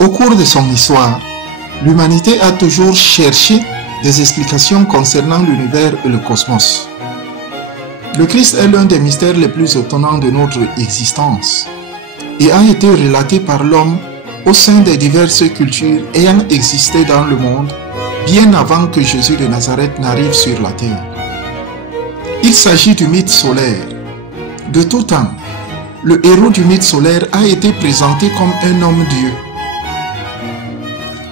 Au cours de son histoire, l'humanité a toujours cherché des explications concernant l'univers et le cosmos. Le Christ est l'un des mystères les plus étonnants de notre existence et a été relaté par l'homme au sein des diverses cultures ayant existé dans le monde bien avant que Jésus de Nazareth n'arrive sur la terre. Il s'agit du mythe solaire. De tout temps, le héros du mythe solaire a été présenté comme un homme-dieu.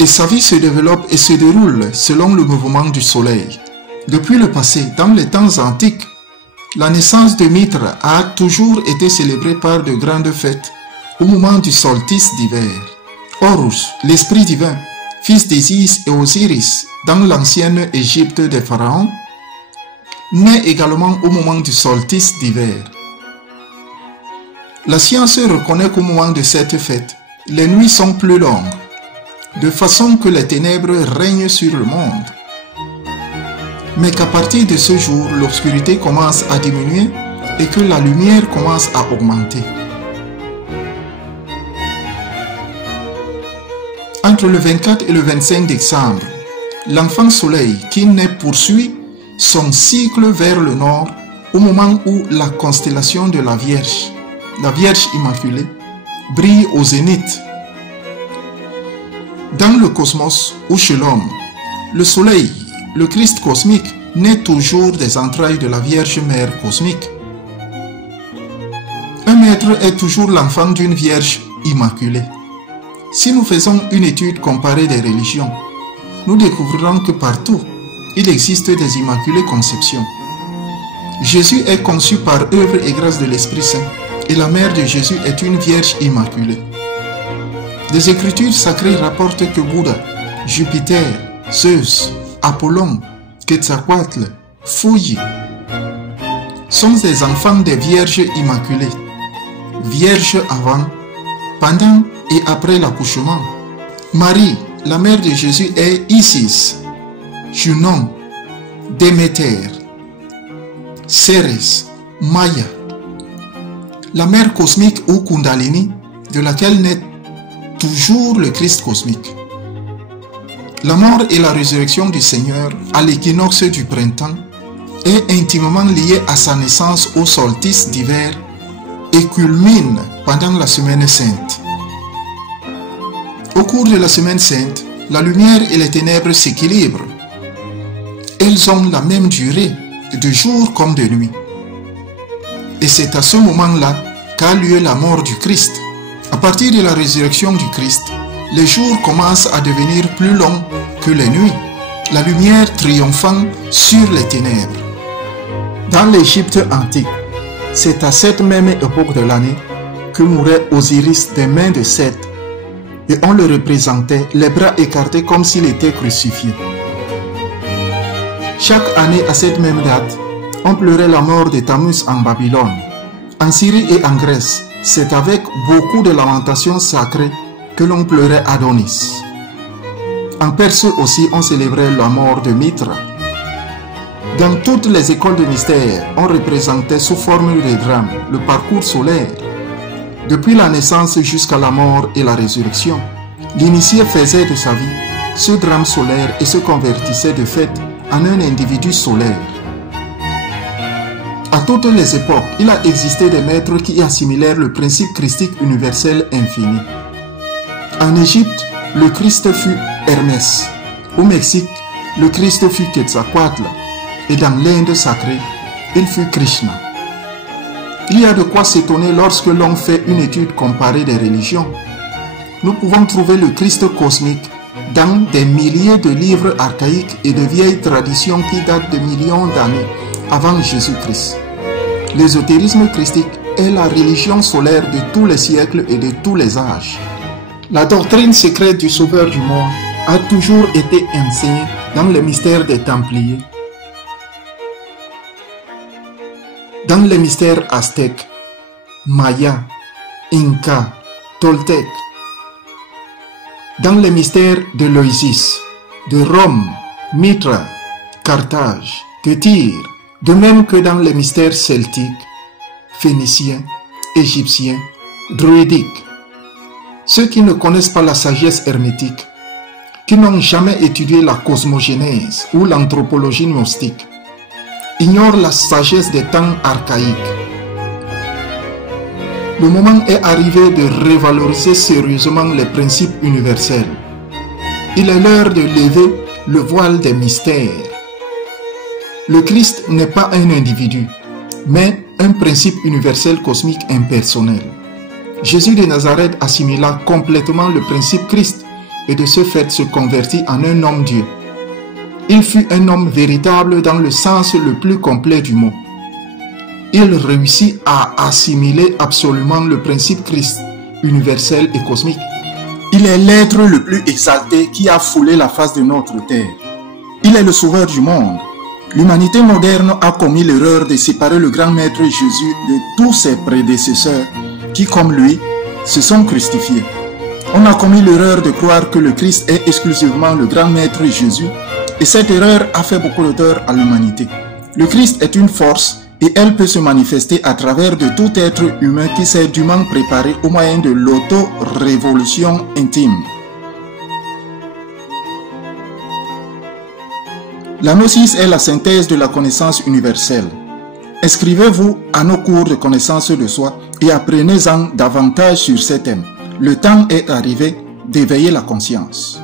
Et sa vie se développe et se déroule selon le mouvement du soleil. Depuis le passé, dans les temps antiques, la naissance de Mithre a toujours été célébrée par de grandes fêtes au moment du solstice d'hiver. Horus, l'esprit divin, fils d'Isis et Osiris dans l'ancienne Égypte des pharaons, naît également au moment du solstice d'hiver. La science reconnaît qu'au moment de cette fête, les nuits sont plus longues, de façon que les ténèbres règnent sur le monde. Mais qu'à partir de ce jour, l'obscurité commence à diminuer et que la lumière commence à augmenter. Entre le 24 et le 25 décembre, l'enfant soleil qui naît poursuit son cycle vers le nord au moment où la constellation de la Vierge Immaculée, brille au zénith. Dans le cosmos ou chez l'homme, le soleil, le Christ cosmique, naît toujours des entrailles de la Vierge Mère cosmique. Un maître est toujours l'enfant d'une Vierge immaculée. Si nous faisons une étude comparée des religions, nous découvrirons que partout, il existe des immaculées conceptions. Jésus est conçu par œuvre et grâce de l'Esprit Saint, et la mère de Jésus est une Vierge immaculée. Les Écritures sacrées rapportent que Bouddha, Jupiter, Zeus, Apollon, Quetzalcoatl, Fuji sont des enfants des Vierges immaculées, vierges avant, pendant et après l'accouchement. Marie, la mère de Jésus, est Isis, Junon, Déméter, Cérès, Maya. La mère cosmique ou Kundalini, de laquelle naît toujours le Christ cosmique. La mort et la résurrection du Seigneur à l'équinoxe du printemps est intimement liée à sa naissance au solstice d'hiver et culmine pendant la semaine sainte. Au cours de la semaine sainte, la lumière et les ténèbres s'équilibrent. Elles ont la même durée, de jour comme de nuit. Et c'est à ce moment-là qu'a lieu la mort du Christ. À partir de la résurrection du Christ, les jours commencent à devenir plus longs que les nuits, la lumière triomphant sur les ténèbres. Dans l'Égypte antique, c'est à cette même époque de l'année que mourait Osiris des mains de Seth, et on le représentait les bras écartés comme s'il était crucifié. Chaque année à cette même date, on pleurait la mort de Tammuz en Babylone. En Syrie et en Grèce, c'est avec beaucoup de lamentations sacrées que l'on pleurait Adonis. En Perse aussi, on célébrait la mort de Mithra. Dans toutes les écoles de mystère, on représentait sous forme de drame le parcours solaire. Depuis la naissance jusqu'à la mort et la résurrection, l'initié faisait de sa vie ce drame solaire et se convertissait de fait en un individu solaire. À toutes les époques, il a existé des maîtres qui assimilèrent le principe christique universel infini. En Égypte, le Christ fut Hermès. Au Mexique, le Christ fut Quetzalcoatl. Et dans l'Inde sacrée, il fut Krishna. Il y a de quoi s'étonner lorsque l'on fait une étude comparée des religions. Nous pouvons trouver le Christ cosmique dans des milliers de livres archaïques et de vieilles traditions qui datent de millions d'années avant Jésus-Christ. L'ésotérisme christique est la religion solaire de tous les siècles et de tous les âges. La doctrine secrète du Sauveur du monde a toujours été enseignée dans les mystères des Templiers, dans les mystères aztèques, Maya, Inca, Toltèque, dans les mystères de l'Oasis, de Rome, Mithra, Carthage, de Tyr, de même que dans les mystères celtiques, phéniciens, égyptiens, druidiques. Ceux qui ne connaissent pas la sagesse hermétique, qui n'ont jamais étudié la cosmogénèse ou l'anthropologie gnostique, ignorent la sagesse des temps archaïques. Le moment est arrivé de revaloriser sérieusement les principes universels. Il est l'heure de lever le voile des mystères. Le Christ n'est pas un individu, mais un principe universel cosmique impersonnel. Jésus de Nazareth assimila complètement le principe Christ et de ce fait se convertit en un homme-dieu. Il fut un homme véritable dans le sens le plus complet du mot. Il réussit à assimiler absolument le principe Christ, universel et cosmique. Il est l'être le plus exalté qui a foulé la face de notre terre. Il est le sauveur du monde. L'humanité moderne a commis l'erreur de séparer le grand maître Jésus de tous ses prédécesseurs qui, comme lui, se sont crucifiés. On a commis l'erreur de croire que le Christ est exclusivement le grand maître Jésus et cette erreur a fait beaucoup de tort à l'humanité. Le Christ est une force et elle peut se manifester à travers de tout être humain qui s'est dûment préparé au moyen de l'auto-révolution intime. La gnosis est la synthèse de la connaissance universelle. Inscrivez-vous à nos cours de connaissance de soi et apprenez-en davantage sur ces thèmes. Le temps est arrivé d'éveiller la conscience.